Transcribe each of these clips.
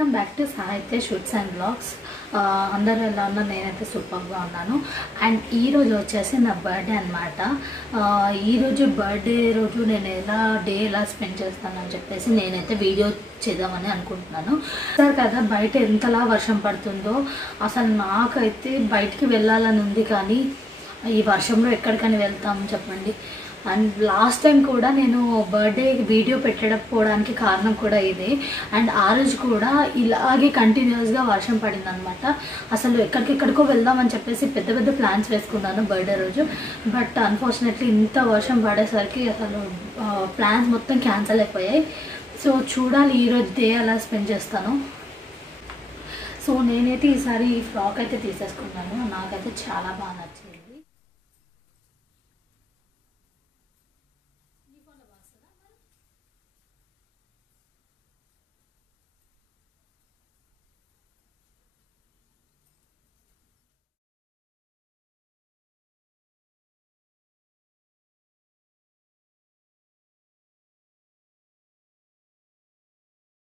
Welcome back to సాహిత్య shoots and blogs. అందరూ ఎలా ఉన్నారు? నేనైతే సూపర్గా ఉన్నాను. అండ్ ఈరోజు వచ్చేసి నా బర్త్డే అనమాట. ఈరోజు బర్త్డే రోజు నేను ఎలా స్పెండ్ చేస్తానని చెప్పేసి నేనైతే వీడియో చేద్దామని అనుకుంటున్నాను. సార్ కదా బయట ఎంతలా వర్షం పడుతుందో, అసలు నాకైతే బయటికి వెళ్ళాలని ఉంది, కానీ ఈ వర్షంలో ఎక్కడికని వెళ్తాం చెప్పండి. అండ్ లాస్ట్ టైం కూడా నేను బర్త్డే వీడియో పెట్టకపోవడానికి కారణం కూడా ఇదే. అండ్ ఆ రోజు కూడా ఇలాగే కంటిన్యూస్గా వర్షం పడిందనమాట. అసలు ఎక్కడికెక్కడికో వెళ్దామని చెప్పేసి పెద్ద పెద్ద ప్లాన్స్ వేసుకున్నాను బర్త్డే రోజు. బట్ అన్ఫార్చునేట్లీ ఇంత వర్షం పడేసరికి అసలు ప్లాన్స్ మొత్తం క్యాన్సిల్ అయిపోయాయి. సో చూడాలి ఈరోజు డే ఎలా స్పెండ్ చేస్తాను. సో నేనైతే ఈసారి ఈ ఫ్రాక్ అయితే తీసేసుకున్నాను. నాకైతే చాలా బాగా నచ్చింది.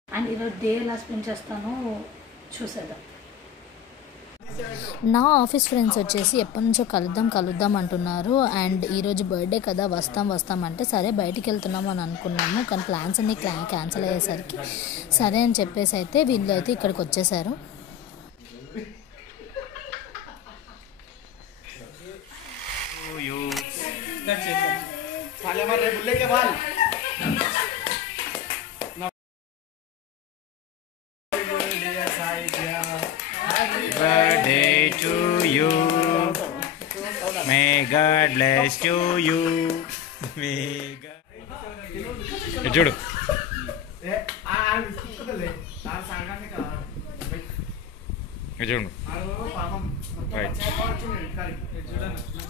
అండ్ ఈరోజు డే ఎలా స్పెండ్ చేస్తానో చూసేద్దాం. నా ఆఫీస్ ఫ్రెండ్స్ వచ్చేసి ఎప్పటి నుంచో కలుద్దాం అంటున్నారు. అండ్ ఈరోజు బర్త్డే కదా వస్తాం అంటే సరే బయటికి వెళ్తున్నాము అని అనుకున్నాము. కానీ ప్లాన్స్ అన్నీ క్యాన్సిల్ అయ్యేసరికి సరే అని చెప్పేసి అయితే వీళ్ళు అయితే ఇక్కడికి వచ్చేసారు. Birthday to you. May God bless to you. May God. చూడు చూడు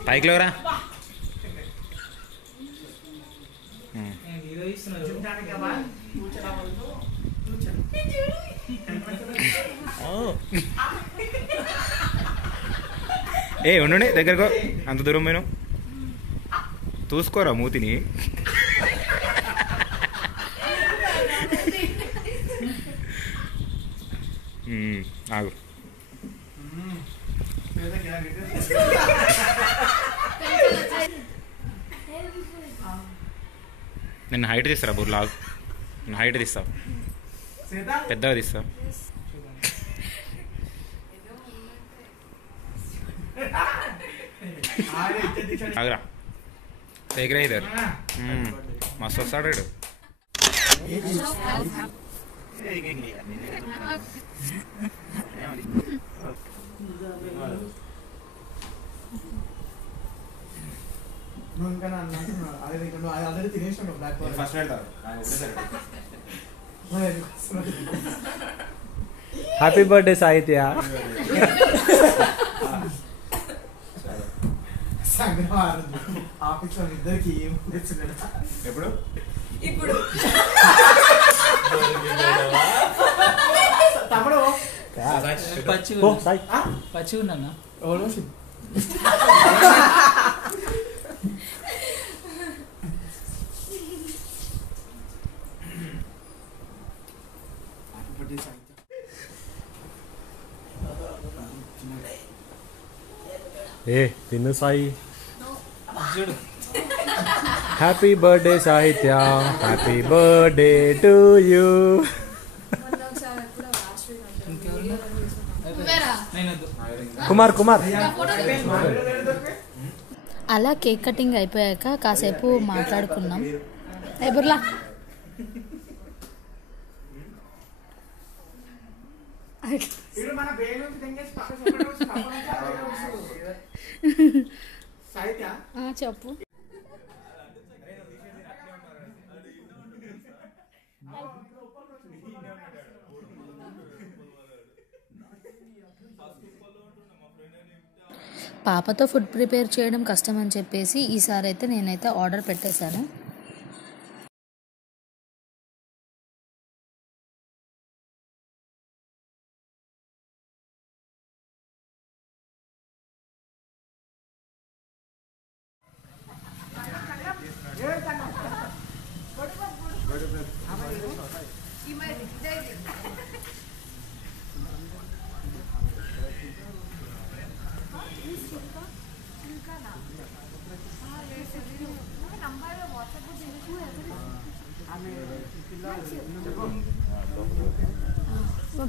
పైకి లేవరా. ఏ ఉండండి దగ్గరకు, అంత దూరం పోయినా చూసుకోరా మూతిని. ఆగు. నేను హైట్ తీస్తారా బుర్లా? నేను హైట్ తీస్తా, పెద్దగా తీస్తా. ఆగరా దగ్గర ఇద్దరు మస్తు వస్తాడు. హ్యాపీ బర్త్డే సాహిత్య. ఎప్పుడు పచ్చి ఉన్నా ఏ తిన్ను సాయి. హ్యాపీ బర్త్డే సాహిత్య, happy birthday to you. Kumar అలా కేక్ కటింగ్ అయిపోయాక కాసేపు మాట్లాడుకున్నాం. ఏ బుర్లా చెప్పు. పాపతో ఫుడ్ ప్రిపేర్ చేయడం కష్టం అని చెప్పేసి ఈసారి అయితే నేనైతే ఆర్డర్ పెట్టేశాను.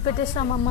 పెట్టేస్తామమ్మ.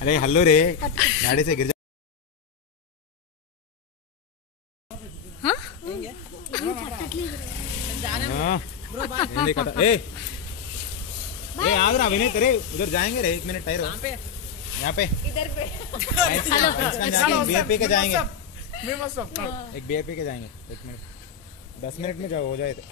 अरे हल्लो रे गाड़ी से गिर जा। ए आगरा विनीत रे उधर जाएंगे रे 1 मिनट ठहरो यहाँ पे इधर पे बियर पी के जाएंगे एक बियर पी के जाएंगे 1 मिनट 10 मिनट में जाओ हो जाए तो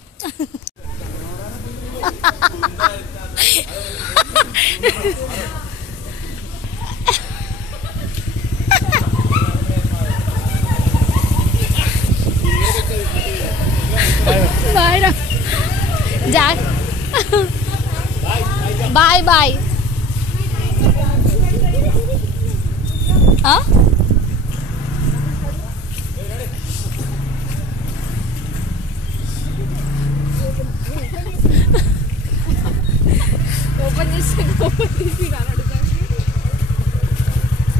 bye bye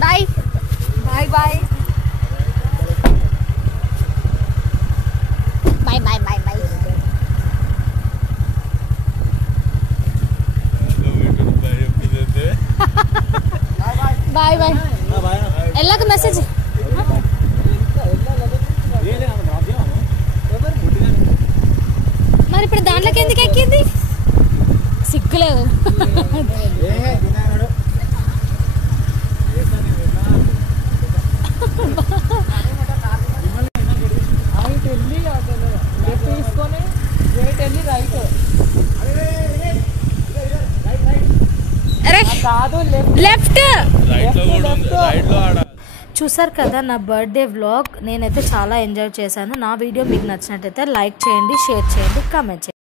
bye bye bye bye bye bye bye bye bye ఎల్లక మెసేజ్ మరి ఇప్పుడు దాంట్లోకి ఎందుకు ఎక్కింది సిగ్గులేదు లెఫ్ట్ చూసారు కదా నా బర్త్డే వ్లాగ్. నేనైతే చాలా ఎంజాయ్ చేశాను. నా వీడియో మీకు నచ్చినట్టయితే లైక్ చేయండి, షేర్ చేయండి, కామెంట్ చేయండి.